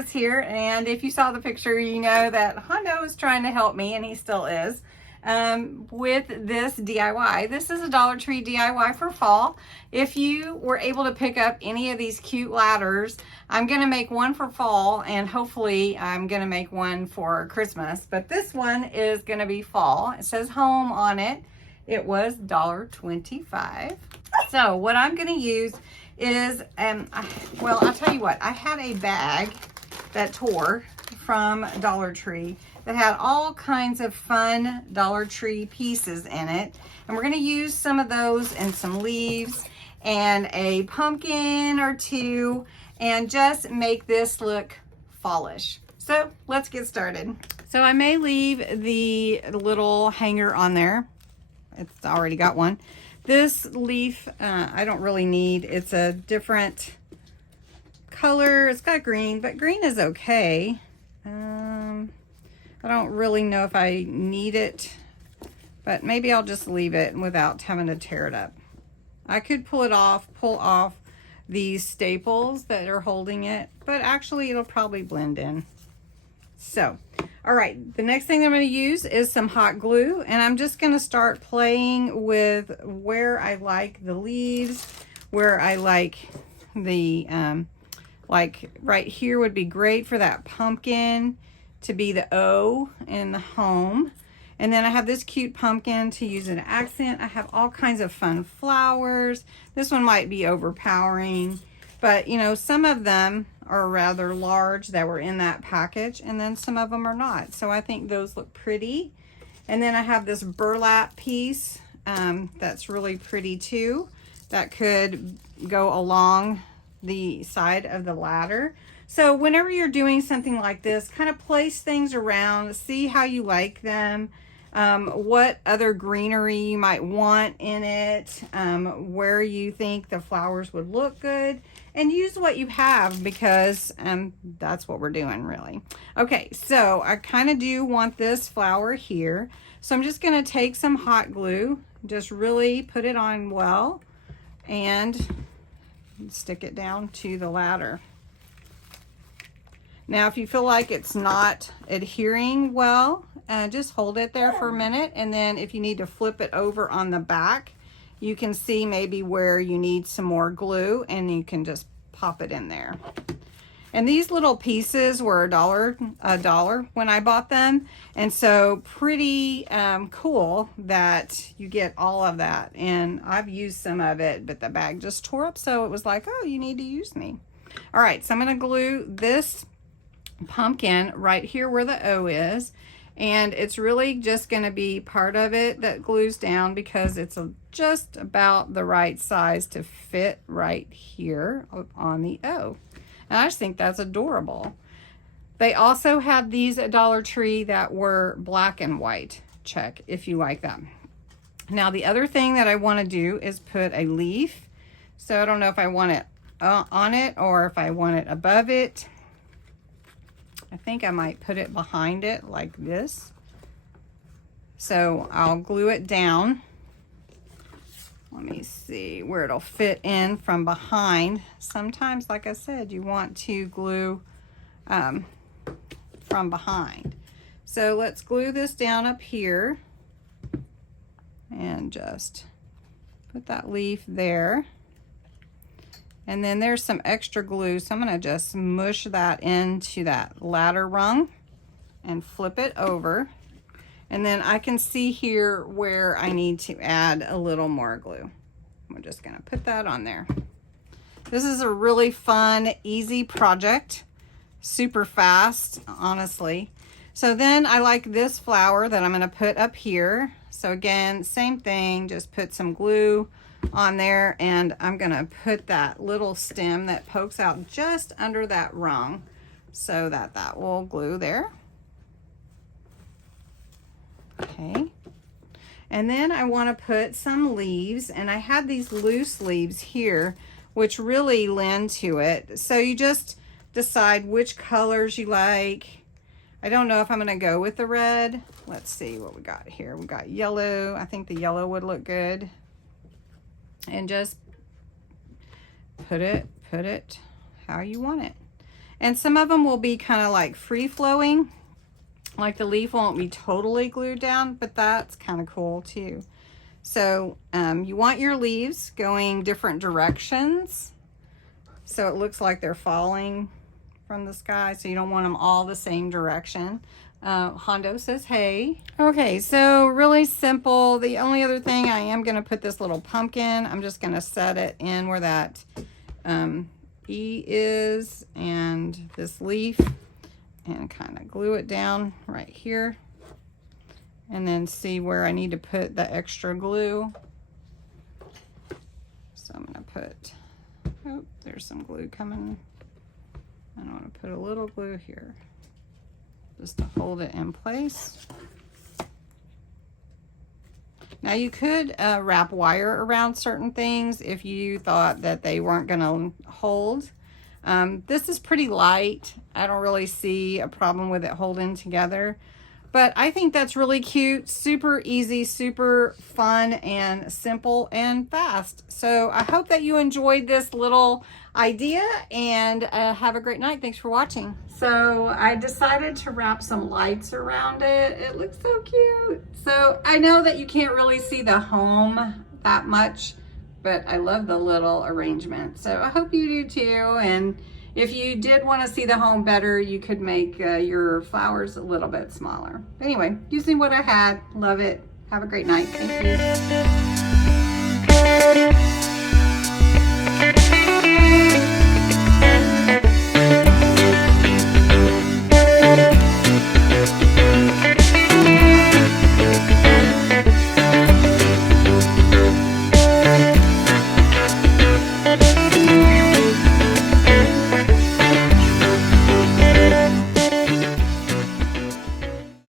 is here, and if you saw the picture, you know that Hondo is trying to help me, and he still is, with this DIY. This is a Dollar Tree DIY for fall. If you were able to pick up any of these cute ladders, I'm going to make one for fall, and hopefully I'm going to make one for Christmas, but this one is going to be fall. It says home on it. It was $1.25. So what I'm going to use is, well, I'll tell you what, I had a bag that tore from Dollar Tree that had all kinds of fun Dollar Tree pieces in it. And we're going to use some of those and some leaves and a pumpkin or two and just make this look fallish. So let's get started. So I may leave the little hanger on there. It's already got one. This leaf, I don't really need. It's a different color. It's got green, but green is okay. I don't really know if I need it, but maybe I'll just leave it without having to tear it up. I could pull off these staples that are holding it, but actually it'll probably blend in. So, all right, the next thing I'm going to use is some hot glue, and I'm just going to start playing with where I like the leaves, where I like the, like right here would be great for that pumpkin to be the O in the home. And then I have this cute pumpkin to use an accent. I have all kinds of fun flowers. This one might be overpowering, but you know, some of them are rather large that were in that package, and then some of them are not. So I think those look pretty. And then I have this burlap piece that's really pretty too, that could go along the side of the ladder. So whenever you're doing something like this, kind of place things around, see how you like them, what other greenery you might want in it, where you think the flowers would look good, and use what you have, because that's what we're doing really. Okay, so I kind of do want this flower here. So I'm just going to take some hot glue, just really put it on well, and stick it down to the ladder. Now, if you feel like it's not adhering well, just hold it there for a minute, and then if you need to flip it over on the back, you can see maybe where you need some more glue, and you can just pop it in there. And these little pieces were $1 when I bought them, and so pretty cool that you get all of that. And I've used some of it, but the bag just tore up, so it was like, oh, you need to use me. All right, so I'm going to glue this pumpkin right here where the O is, and it's really just going to be part of it that glues down, because it's just about the right size to fit right here on the O. And I just think that's adorable. They also had these at Dollar Tree that were black and white. Check if you like them. Now the other thing that I want to do is put a leaf. So I don't know if I want it on it or if I want it above it. I think I might put it behind it like this. So I'll glue it down. Let me see where it'll fit in from behind. Sometimes, like I said, you want to glue from behind. So let's glue this down up here and just put that leaf there. And then there's some extra glue, so I'm going to just mush that into that ladder rung and flip it over. And then I can see here where I need to add a little more glue. I'm just going to put that on there. This is a really fun, easy project. Super fast, honestly. So then I like this flower that I'm going to put up here. So again, same thing, just put some glue on there, and I'm going to put that little stem that pokes out just under that rung so that that will glue there. Okay. And then I want to put some leaves, and I had these loose leaves here which really lend to it. So you just decide which colors you like. I don't know if I'm going to go with the red. Let's see what we got here. We got yellow. I think the yellow would look good. And just put it how you want it. And some of them will be kind of like free flowing, like the leaf won't be totally glued down, but that's kind of cool too. So you want your leaves going different directions, so it looks like they're falling from the sky, so you don't want them all the same direction. Hondo says hey. Okay, so really simple. The only other thing, I am going to put this little pumpkin. I'm just going to set it in where that E is, and this leaf, and kind of glue it down right here, and then see where I need to put the extra glue. So I'm going to put, oh, there's some glue coming. I want to put a little glue here just to hold it in place. Now you could wrap wire around certain things if you thought that they weren't going to hold. This is pretty light. I don't really see a problem with it holding together, but I think that's really cute, super easy, super fun, and simple and fast. So I hope that you enjoyed this little idea, and have a great night. Thanks for watching. So I decided to wrap some lights around it. It looks so cute. So I know that you can't really see the home that much, but I love the little arrangement. So I hope you do too. And if you did want to see the home better, you could make your flowers a little bit smaller. Anyway, using what I had, love it. Have a great night. Thank you.